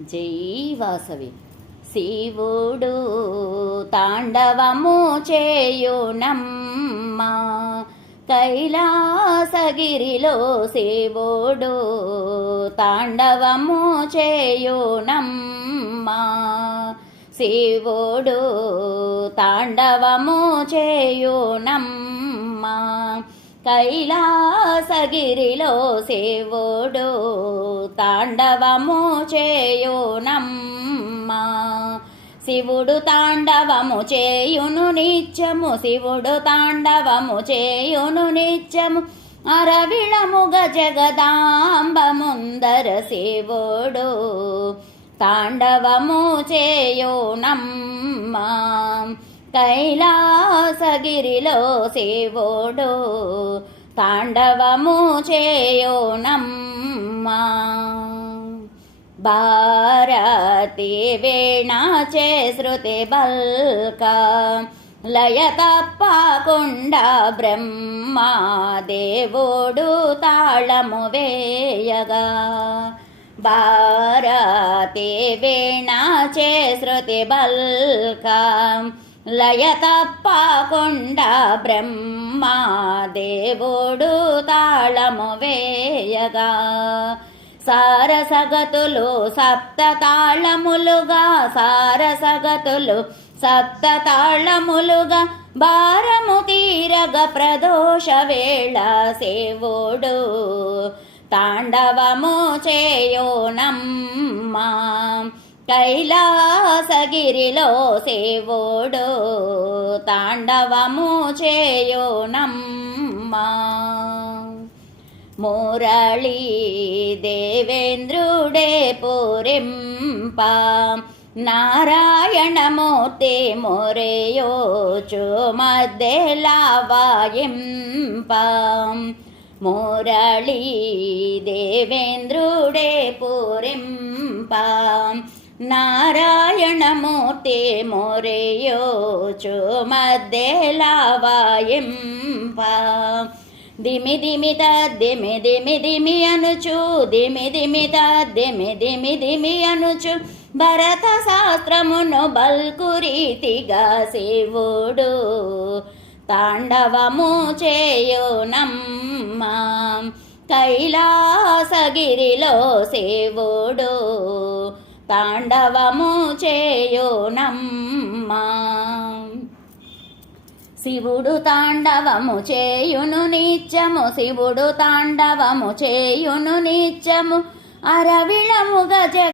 జై వాసవి. శివుడు తాండవము చేయునమ్మా కైలాసగిరిలో, శివుడు తాండవము చేయునమ్మా, శివుడు తాండవము చేయునమ్మా కైలాసగిరిలో, శివుడు తాండవము చేయునమ్మా. శివుడు తాండవము చేయును నిత్యము, శివుడు తాండవము చేయును నిత్యము, అరవిళముగ జగదాంబ ముందర, శివుడు తాండవము చేయునమ్మా కైలాసగిరిలో, శివుడు తాండవము చేయునమ్మా. భారతి వీణాచే శృతి బల్క లయ తప్పకుండా, బ్రహ్మదేవుడు తాళము వేయగా. భారతి వీణాచే శృతి బల్క లయ తప్పకుండా, బ్రహ్మదేవుడు తాళము వేయగా. సారసగతులు సప్త తాళములుగా, సారసగతులు సప్త తాళములుగా, భారము తీరగ ప్రదోష వేళ, శివుడు తాండవము చేయునమ్మా కైలాసగిరిలో, శివుడు తాండవము చేయునమ్మా. మురళీ దేవేంద్రుడే పూరింప, నారాయణమూర్తి మొరేయోచు మధ్యలా వాయింప. మురళీ దేవేంద్రుడే పూరింప, నారాయణమూర్తి మొరేయోచు మధ్యలా వాయింప. దిమి దిమి తద్దిమి దిమి దిమి అనుచు, దిమి దిమి తద్దిమి దిమి దిమి అనుచు, భరత శాస్త్రమును బల్కు రీతిగా, శివుడు తాండవము చేయునమ్మా కైలాసగిరిలో, శివుడు తాండవము చేయునమ్మా. శివుడు తాండవము చేయును నిత్యము, శివుడు తాండవము చేయును నిత్యము, అరవిళముగ